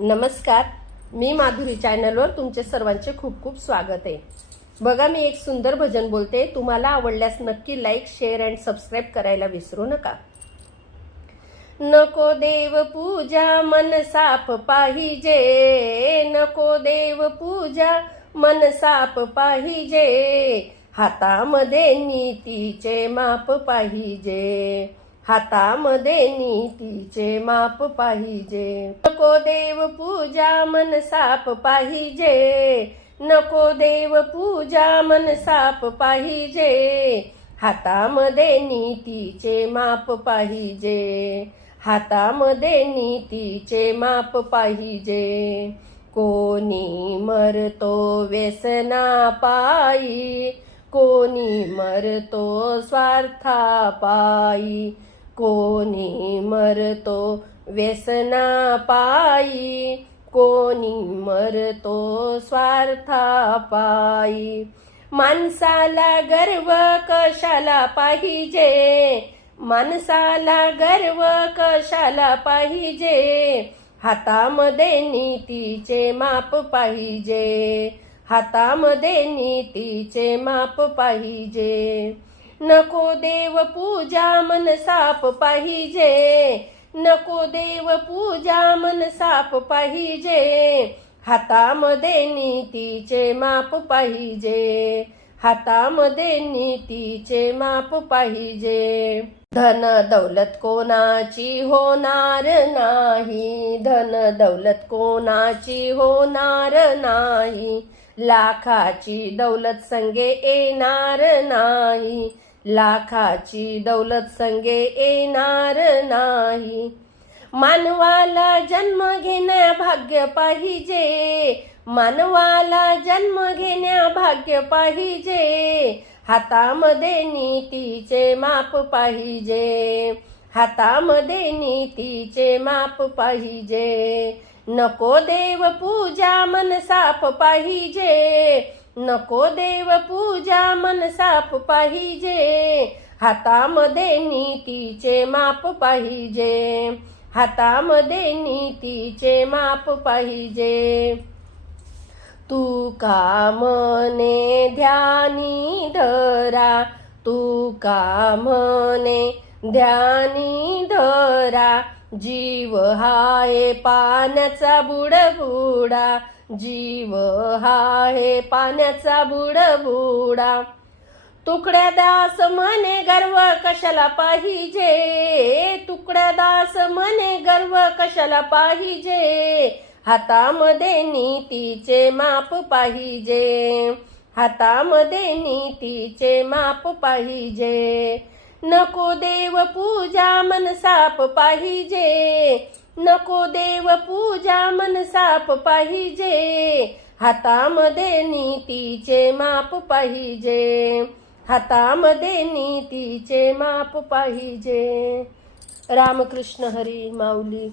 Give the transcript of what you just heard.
नमस्कार मी माधुरी चॅनलवर तुमचे सर्वांचे खूप खूप स्वागत आहे. बघा मी एक सुंदर भजन बोलते. तुम्हाला आवडल्यास नक्की लाईक शेअर अँड सबस्क्राईब करायला विसरू नका. नको देव पूजा मन साफ पाहिजे. नको देव पूजा मन साफ पाहिजे. हातामध्ये नीतीचे माप पाहिजे. हातामध्ये नीतीचे माप पाहिजे. नको देव पूजा मन साप पाहिजे. नको देव पूजा मन साप पाहिजे. हातामध्ये नीतीचे माप पाहिजे. हातामध्ये नीतीचे माप पाहिजे. कोणी मरतो व्यसना पायी. कोणी मरतो स्वार्था पायी. कोणी मरतो व्यसना पायी कोणी मरतो स्वार्था पायी. माणसाला गर्व कशाला पाहिजे? माणसाला गर्व कशाला पाहिजे? हातामध्ये नीतीचे माप पाहिजे. हातामध्ये नीतीचे माप पाहिजे. नको देव पूजा मन साप पाहिजे. नको देव पूजा मन साप पाहिजे. हातामध्ये नीतीचे माप पाहिजे. हातामध्ये नीतीचे माप पाहिजे. धन दौलत कोणाची होणार नाही. धन दौलत कोणाची होणार नाही. लाखाची दौलत संगे येणार नाही. लाखाची दौलत संगे येणार नाही. मानवाला जन्म घेण्या भाग्य पाहिजे. मानवाला जन्म घेण्या भाग्य पाहिजे. हातामध्ये नीतीचे माप पाहिजे. हातामध्ये नीतीचे माप पाहिजे. नको देव पूजा मन साफ पाहिजे. नको देव पूजा मन साफ पाहिजे. हातामध्ये नीतीचे माप पाहिजे. हातामध्ये नीतीचे माप पाहिजे. तू कामने ध्यानी धरा. तू कामने ध्यानी धरा. जीव हाय पाण्याचा बुडबुडा. जीव हाय पाण्याचा बुडबुडा. तुकड्या दास म्हणे गर्व कशाला पाहिजे? तुकड्या दास म्हणे गर्व कशाला पाहिजे? हातामध्ये नीतीचे माप पाहिजे. हातामध्ये नीतीचे माप पाहिजे. नको देव पूजा मन साप पाहिजे. नको देव पूजा मन साप पाहिजे. हातामध्ये नीतीचे माप पाहिजे. हातामध्ये नीतीचे माप पाहिजे. रामकृष्ण हरी माऊली.